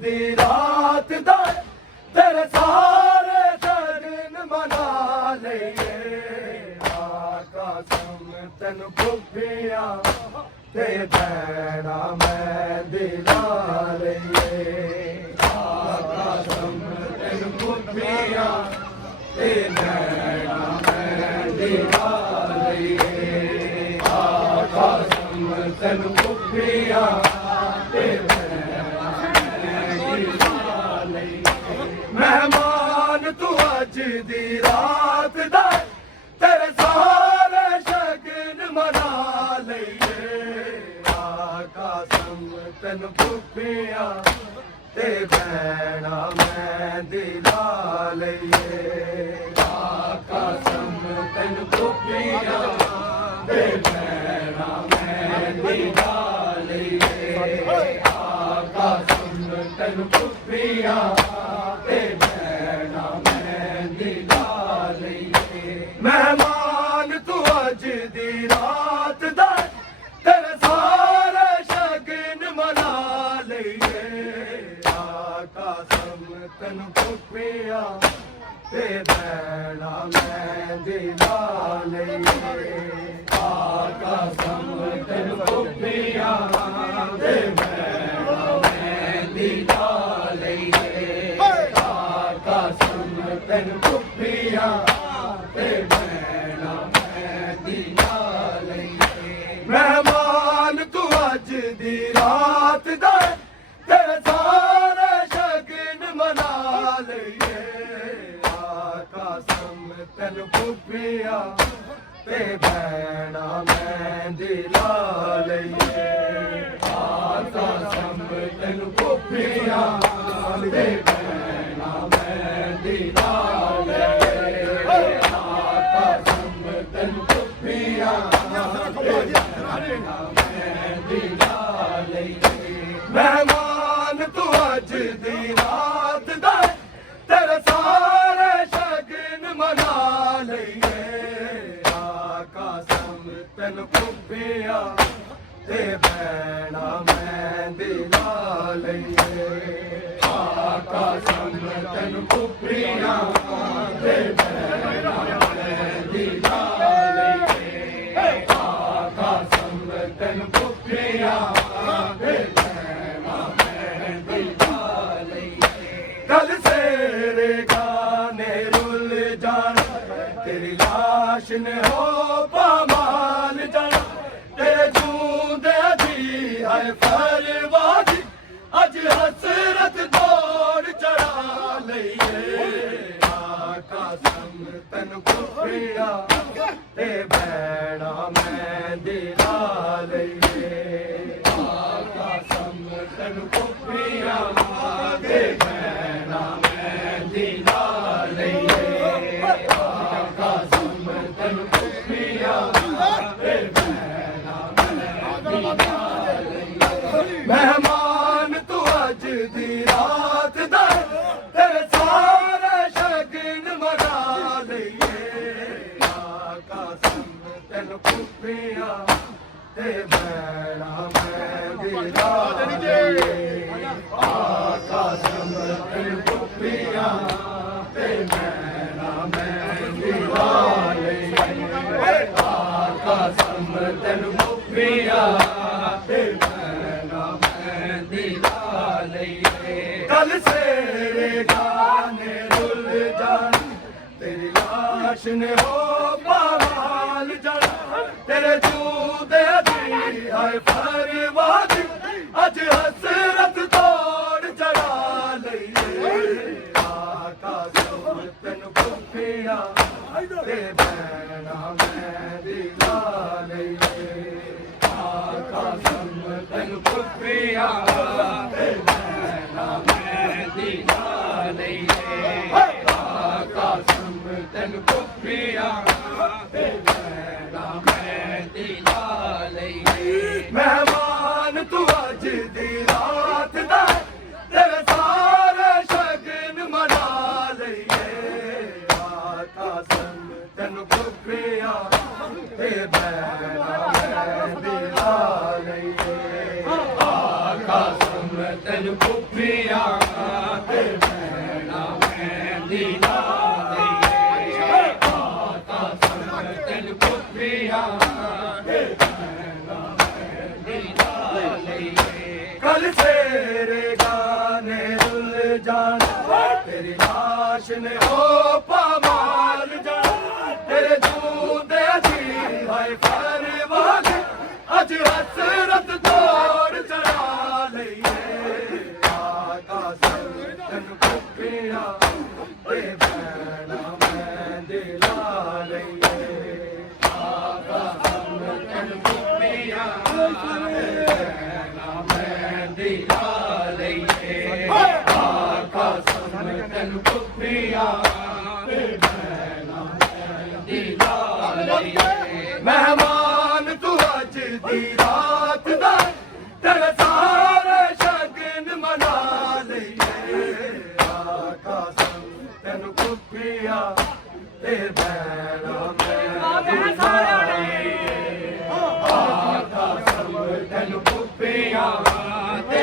दी रात दा तेरे सारे दिन मना लईए कसम तेन खुफिया ते भैना मैं दिला लईए कसम तेन खुफिया ते भैना मैं दिला लईए कसम तेन खुफिया ते मेहमान तू अज दी रात दा तेरे सारे शगन मना लईए कसम तेन खुफिया ते भैना मैं दिला लईए कसम तेन खुफिया ते भैना मैं दिला लईए कसम तेन खुफिया मेहमान तू अज दी रात दा तेरे सारे शगन मना लईए कसम तेन खुफिया ते भैना मैं दिला लईए कसम तेन खुफिया ते भैना मैं दिला लईए कसम तेन खुफिया मेहमान तू अज दी रात दा तेरे सारे शगन मना लईए कसम तेन खुफिया ते भैना मैं दिला लईए कसम तेन खुफिया ते भैना मैं दिला लईए कसम तेन खुफिया मेहमान तू अज दी रात दा तेरे सारे शगन मना लईए कसम तेन खुफिया ते भैना मैं दिला लईए कसम तेन खुफिया ते भैना मैं दिला लईए कसम तेन खुफिया कल सेरे गाने रुल जाना तेरी लाश ने हो पामाल जाना तेरे जूंदे दी है फरवादी अज हसरत दौड़ चढ़ा लईए कसम तेन खुफिया ते भैना मैं दिला लईए कसम तेन खुफिया ते भैना मैं दिला लईए कसम तेन खुफिया ते भैना मैं दिला लईए मेहमान तू अज दी रात दा तेरे सारे शगन मना लईए कसम तेन खुफिया ते भैना मैं दिला लईए कसम तेन खुफिया ते भैना मैं दिला लईए कसम तेन खुफिया ते भैना मैं दिला लईए कल सेरे गाने रुल जान तेरी लाश ने हो पामाल जाना तेरे जूदे दी है फरवादी अज हसरत दौड़ चढ़ा लईए कसम तेन खुफिया ते भैना मैं दिला लईए कसम तेन खुफिया ते भैना मैं दिला लईए कसम तेन खुफिया ते भैना मैं दिला लईए मेहमान तू अज दी रात दा तेरे सारे शगन मना लईए कसम तेन खुफिया ते भैना मैं दिला लईए कसम तेन खुफिया मेहंदी ला लईए आका समतन पुत्रियां कल तेरे गाने रुल जाना तेरी लाश ने हो पामाल जाना तेरे जूदे जी हाय परवान अज हसरत दौड़ चढ़ा लईए आका समतन पुत्रियां ते भैणा मेहंदी ला लईए आका समतन पुत्रियां मेहमान तू अज दी रात दा तेरे सारे शगन मना लईए आका समतन पुत्रियां ते भैणा आका समतन पुत्रियां ते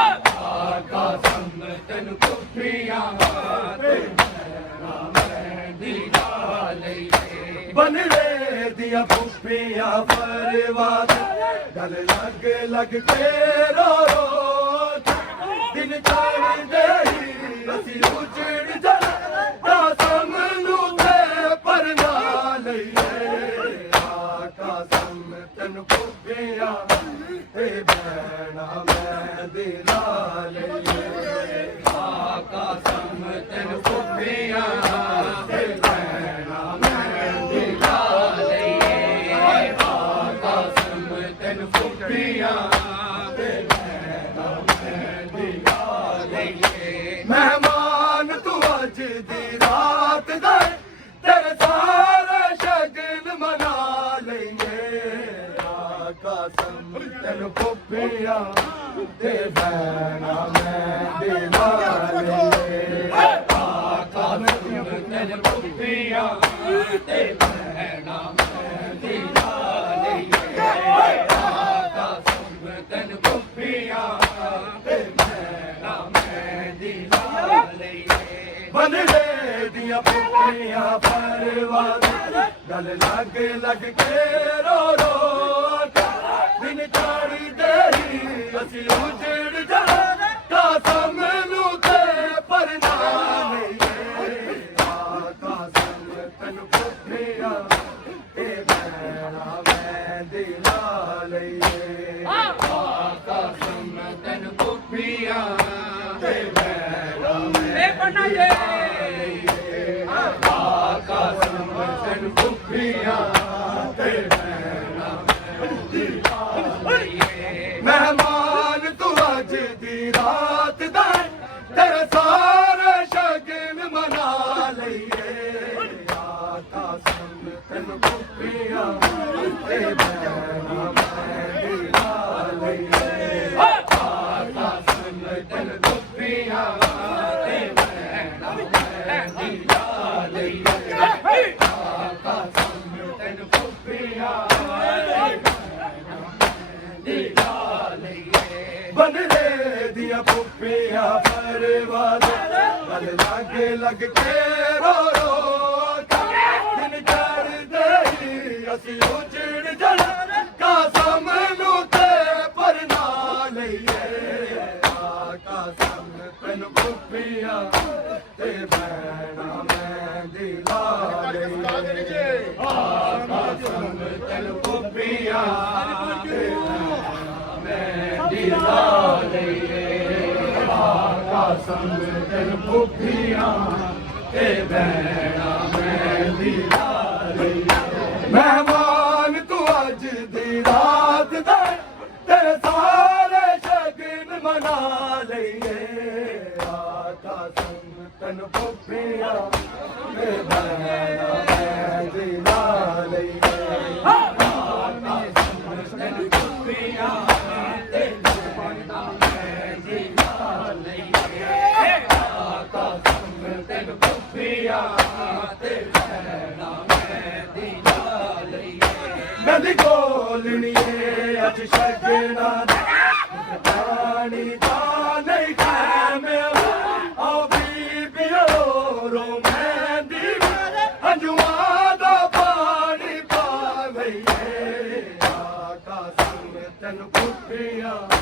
आका समतन पुत्रियां बन रे दिया पुप्पियां परवाद गल लग लग के रो रो दिन चढ़ गई असी उजड़ जला कसम नू ते परना लईए आका समतन पुप्पियां ते भैणा मेहंदी ला लईए आका समतन पुप्पियां ते भैणा मेहंदी ला लईए आका समतन पुप्पियां ते भैणा मेहंदी ला लईए मेहमान तू अज दी रात दा तेरे सारे शगन मना लईए आका समतन पुप्पियां ते भैणा मेहंदी ला लईए आका समतन पुप्पियां ते भैणा मेहंदी ला लईए आका समतन पुप्पियां ते भैणा मेहंदी ला लईए बन रे दिया पुप्पियां परवाद गल लग लग के रो रो दिन चाड़ी देही असी उजड़ जाना कसम नू ते परना लईए आका समतन पुत्रियां ते भैणा मेहंदी ला लईए आका समतन पुत्रियां ते भैणा मेहंदी ला लईए आका समतन पुत्रियां ते भैणा मेहंदी ला लईए मेहमान तू अज दी रात दा तेरे सारे शगन मना लईए आका समतन पुत्रियां ते भैणा मेहंदी ला लईए आका समतन पुत्रियां ते भैणा मेहंदी ला लईए आका समतन पुत्रियां बन रे दिया पुप्पियां परवाद गल लग लग के रो रो दिन चढ़ गई असी उजड़ जला कसम नू ते परना लईए आका समतन पुप्पियां ते भैणा मेहंदी ला लईए आका समतन पुप्पियां ते मेहंदी ला लईए आका समतन पुप्पियां ते भैणा मेहंदी ला लईए मेहमान तू अज दी रात दा तेरे सारे शगन मना लईए आका समतन पुप्पियां ते भैणा मेहंदी ला लईए आका समतन पुप्पियां ते भैणा मेहंदी ला लईए आका समतन पुप्पियां ते भैणा मेहंदी ला लईए नदी गोलनिए अज शगना पानी दा नहीं ਤੇਰੇ ਆ